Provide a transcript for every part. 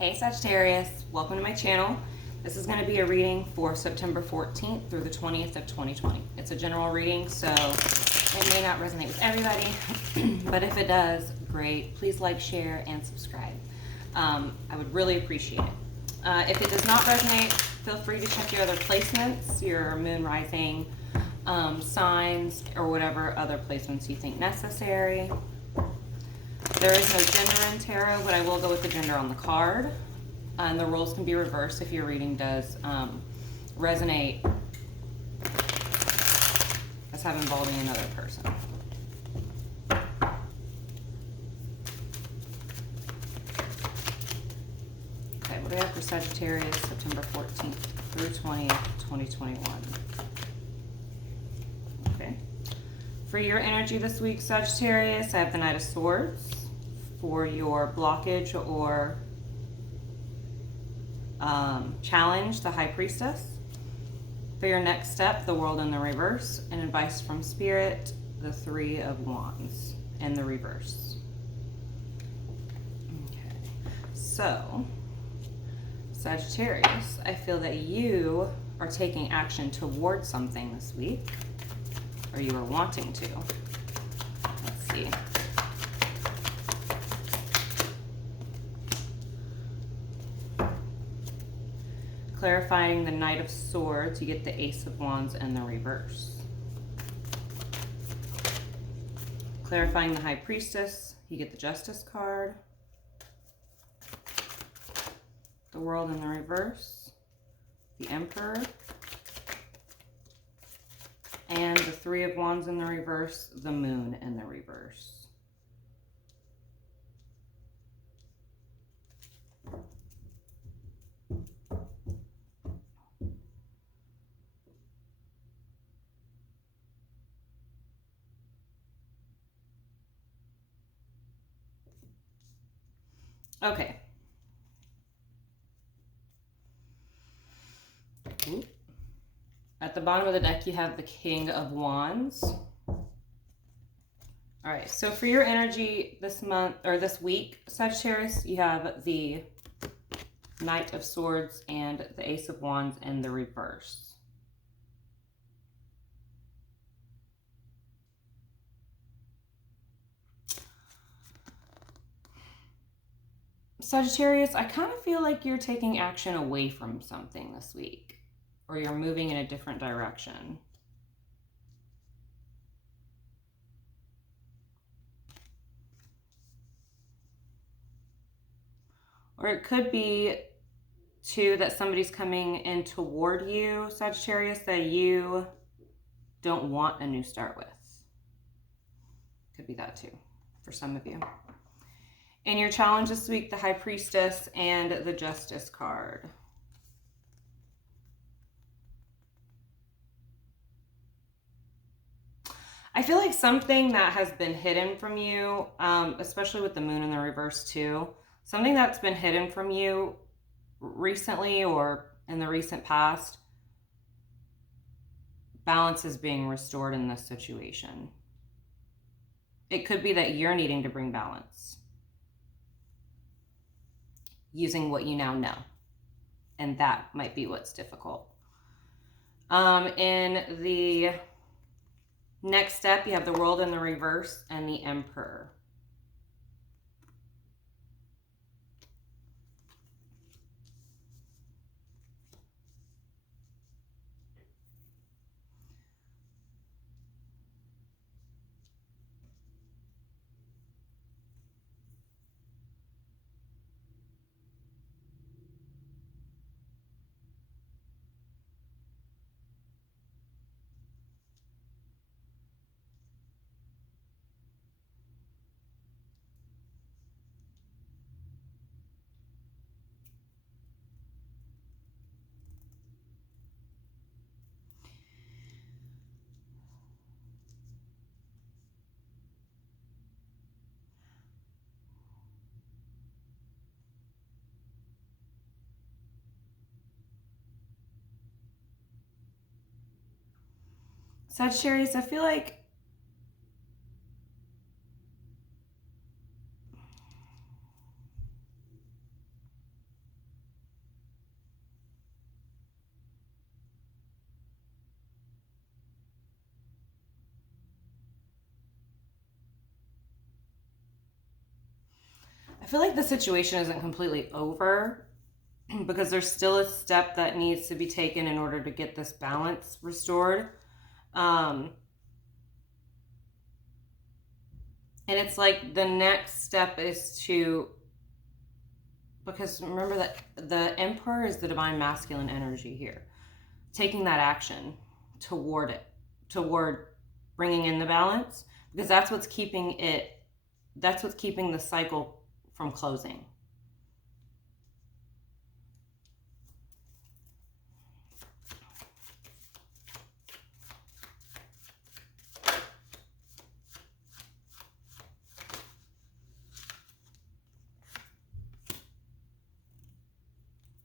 Hey Sagittarius, welcome to my channel. This is going to be a reading for September 14th through the 20th of 2020. It's a general reading, so it may not resonate with everybody, but if it does, great. Please like, share, and subscribe. I would really appreciate it. If it does not resonate, feel free to check your other placements, your moon, rising, signs, or whatever other placements you think necessary. There is no gender in tarot, but I will go with the gender on the card. And the roles can be reversed if your reading does resonate as having involving another person. Okay, what do we have for Sagittarius, September 14th through 20th, 2021? Okay. For your energy this week, Sagittarius, I have the Knight of Swords. For your blockage or challenge, the High Priestess. For your next step, the World in the reverse. And advice from Spirit, the Three of Wands in the reverse. Okay, so Sagittarius, I feel that you are taking action towards something this week, or you are wanting to. Let's see. Clarifying the Knight of Swords, you get the Ace of Wands in the reverse. Clarifying the High Priestess, you get the Justice card. The World in the reverse, the Emperor, and the Three of Wands in the reverse, the Moon in the reverse. Okay. Ooh. At the bottom of the deck, you have the King of Wands. All right, so for your energy this month, or this week, Sagittarius, you have the Knight of Swords and the Ace of Wands in the reverse. Sagittarius, I kind of feel like you're taking action away from something this week, or you're moving in a different direction. Or it could be, too, that somebody's coming in toward you, Sagittarius, that you don't want a new start with. Could be that, too, for some of you. In your challenge this week, the High Priestess and the Justice card. I feel like something that has been hidden from you, especially with the Moon in the reverse too, something that's been hidden from you recently or in the recent past, balance is being restored in this situation. It could be that you're needing to bring balance using what you now know. And that might be what's difficult. In the next step, you have the World in the reverse and the Emperor. Sagittarius, I feel like feel like the situation isn't completely over because there's still a step that needs to be taken in order to get this balance restored. And it's like the next step is to, because remember that the Emperor is the divine masculine energy here. Taking that action toward it, toward bringing in the balance, because that's what's keeping the cycle from closing.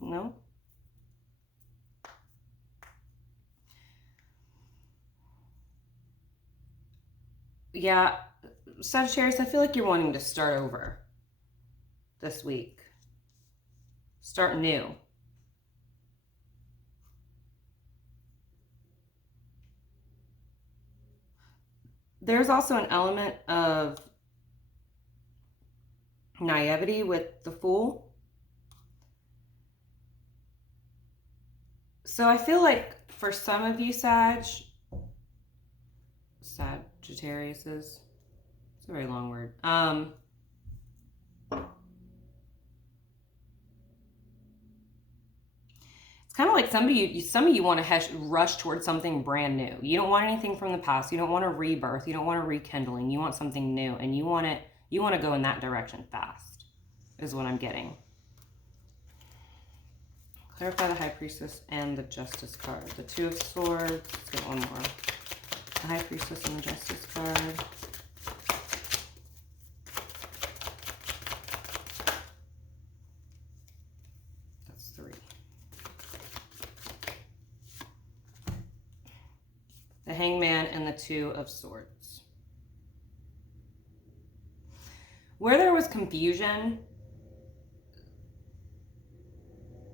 No? Yeah, Sagittarius, I feel like you're wanting to start over this week. Start new. There's also an element of naivety with the Fool. So I feel like for some of you Sagittariuses, it's a very long word. It's kind of like some of you want to rush towards something brand new. You don't want anything from the past. You don't want a rebirth. You don't want a rekindling. You want something new, and you want to go in that direction fast, is what I'm getting. Clarify the High Priestess and the Justice card. The Two of Swords. Let's get one more. The High Priestess and the Justice card. That's 3. The Hangman and the Two of Swords. Where there was confusion,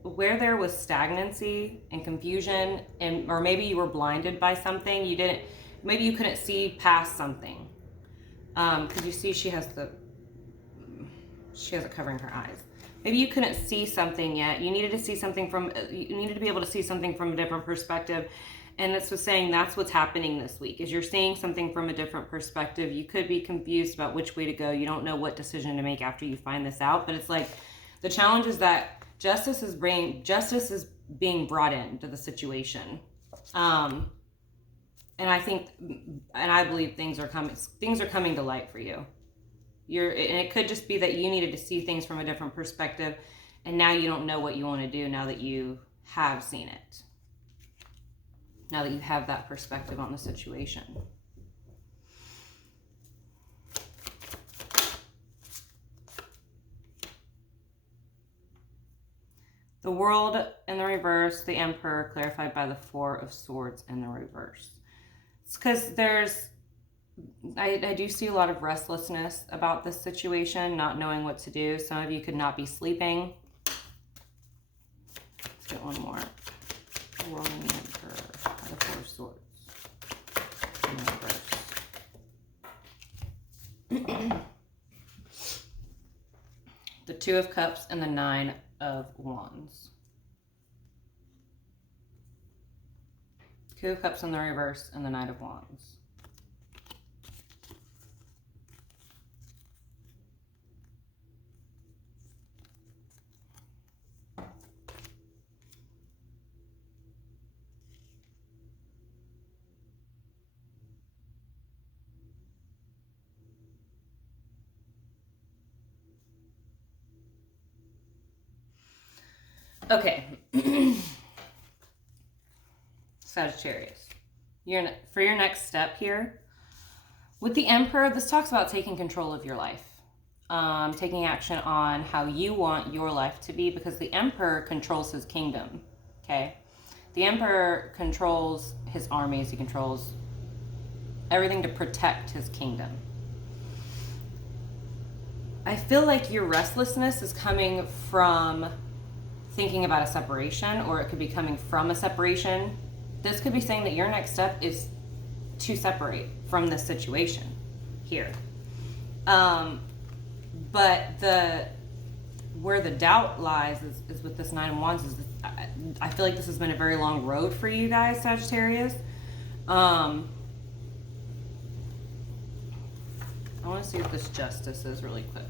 where there was stagnancy and confusion, or maybe you were blinded by something, maybe you couldn't see past something. Because you see she has it covering her eyes. Maybe you couldn't see something yet. You needed to be able to see something from a different perspective. And this was saying that's what's happening this week, is you're seeing something from a different perspective. You could be confused about which way to go. You don't know what decision to make after you find this out. But it's like the challenge is that justice is being brought into the situation. And I believe things are coming to light for you. And it could just be that you needed to see things from a different perspective, and now you don't know what you want to do now that you have seen it. Now that you have that perspective on the situation. The World in the reverse, the Emperor clarified by the Four of Swords in the reverse. It's because I do see a lot of restlessness about this situation, not knowing what to do. Some of you could not be sleeping. Let's get one more. The World and the Emperor by the Four of Swords in the reverse. The Two of Cups and the Nine of Wands. Two of Cups in the reverse and the Knight of Wands. Okay. Sagittarius. For your next step here, with the Emperor, this talks about taking control of your life. Taking action on how you want your life to be, because the Emperor controls his kingdom. Okay? The Emperor controls his armies. He controls everything to protect his kingdom. I feel like your restlessness is coming from thinking about a separation, or it could be coming from a separation. This could be saying that your next step is to separate from this situation here. But where the doubt lies is with this Nine of Wands. I feel like this has been a very long road for you guys, Sagittarius. I want to see what this Justice is really quick.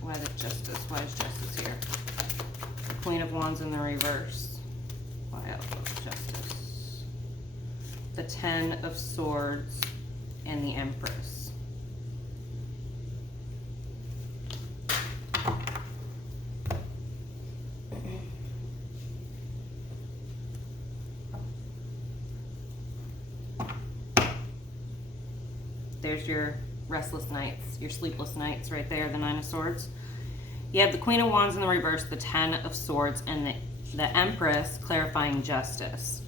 Why the Justice? Why is Justice here? The Queen of Wands in the reverse. Why Justice? The Ten of Swords and the Empress. There's your restless nights, your sleepless nights right there, the Nine of Swords. You have the Queen of Wands in the reverse, the Ten of Swords, and the Empress clarifying justice.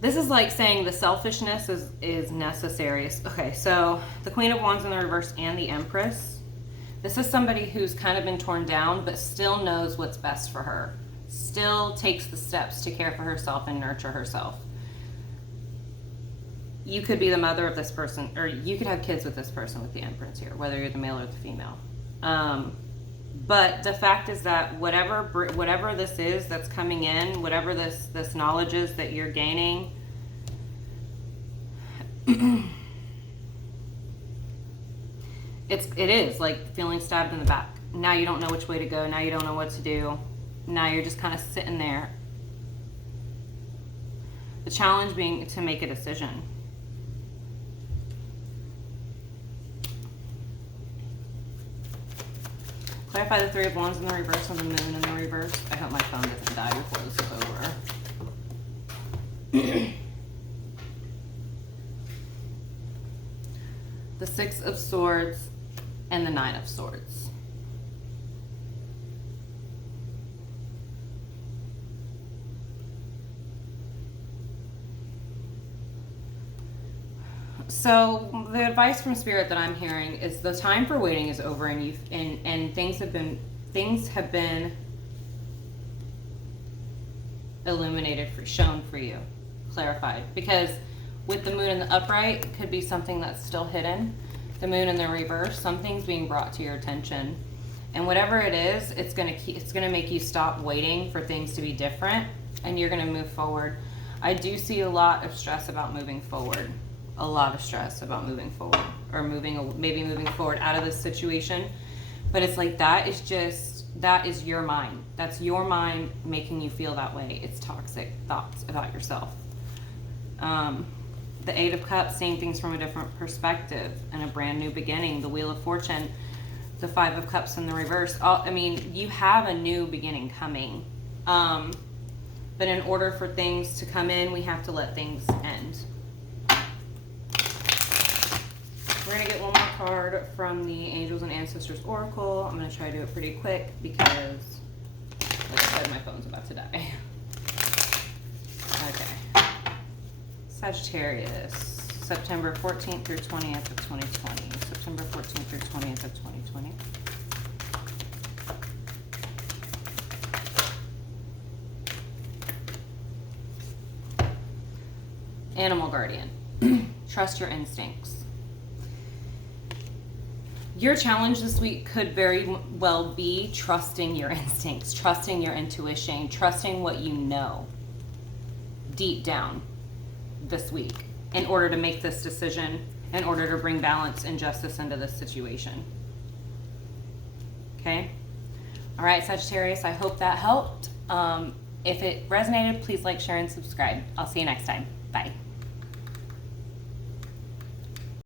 This is like saying the selfishness is necessary. Okay, so the Queen of Wands in the reverse and the Empress. This is somebody who's kind of been torn down, but still knows what's best for her. Still takes the steps to care for herself and nurture herself. You could be the mother of this person, or you could have kids with this person with the Empress here, whether you're the male or the female. But the fact is that whatever this is that's coming in, whatever this knowledge is that you're gaining, it is like feeling stabbed in the back. Now you don't know which way to go. Now you don't know what to do. Now you're just kind of sitting there. The challenge being to make a decision. Clarify the Three of Wands in the reverse and the Moon in the reverse. I hope my phone doesn't die before this is over. The Six of Swords and the Nine of Swords. So the advice from Spirit that I'm hearing is the time for waiting is over, and things have been illuminated, shown for you, clarified. Because with the Moon in the upright, it could be something that's still hidden. The Moon in the reverse, something's being brought to your attention, and whatever it is, it's gonna make you stop waiting for things to be different, and you're gonna move forward. I do see a lot of stress about moving forward. A lot of stress about moving forward, or maybe moving forward out of this situation. But it's like that is your mind. That's your mind making you feel that way. It's toxic thoughts about yourself. The Eight of Cups, seeing things from a different perspective and a brand new beginning. The Wheel of Fortune, the Five of Cups in the reverse. You have a new beginning coming. But in order for things to come in, we have to let things end. We're going to get one more card from the Angels and Ancestors Oracle. I'm going to try to do it pretty quick because, like I said, my phone's about to die. Okay. Sagittarius, September 14th through 20th of 2020. September 14th through 20th of 2020. Animal Guardian. Trust your instincts. Your challenge this week could very well be trusting your instincts, trusting your intuition, trusting what you know deep down this week in order to make this decision, in order to bring balance and justice into this situation. Okay? All right, Sagittarius, I hope that helped. If it resonated, please like, share, and subscribe. I'll see you next time. Bye.